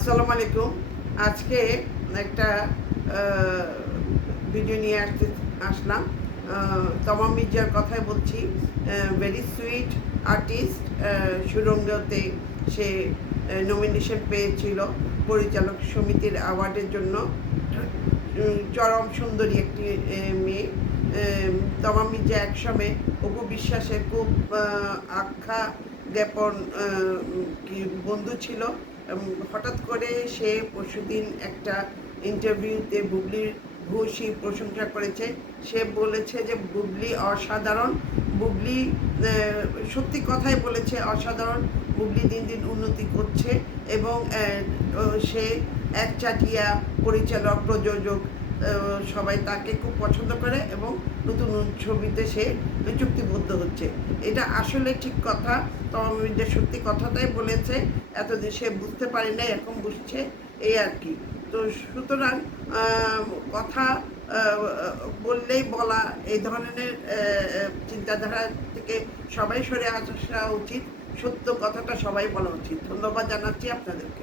আসসালামু আলাইকুম। আজকে একটা ভিডিও নিয়ে আসলাম। তমাম মির্জার কথাই বলছি। Very sweet artist. সুরঙ্গতে সে নমিনেশন পেয়েছিল পরিচালক সমিতির অ্যাওয়ার্ডের জন্য। চরম সুন্দরী একটি মেয়ে। তমাম মির্জা একসময় অপু বিশ্বাসের খুব আখ্যা জ্ঞাপন বন্ধু ছিল। হঠাৎ করে সে পরশুদিন একটা ইন্টারভিউতে বুবলির ভূয়সী প্রশংসা করেছে। সে বলেছে যে বুবলি অসাধারণ। বুবলি সত্যি কথাই বলেছে, অসাধারণ। বুবলি দিন দিন উন্নতি করছে এবং সে একচাটিয়া পরিচালক, প্রযোজক সবাই তাকে খুব পছন্দ করে এবং নতুন ছবিতে সে চুক্তিবদ্ধ হচ্ছে। এটা আসলে ঠিক কথা। তমাম মির্জা সত্যি কথাটাই বলেছে। এতদিন সে বুঝতে পারে না, এখন বুঝছে, এই আর কি। তো সুতরাং কথা বললেই বলা, এই ধরনের চিন্তাধারা থেকে সবাই সরে আসা উচিত। সত্য কথাটা সবাই বলা উচিত। ধন্যবাদ জানাচ্ছি আপনাদেরকে।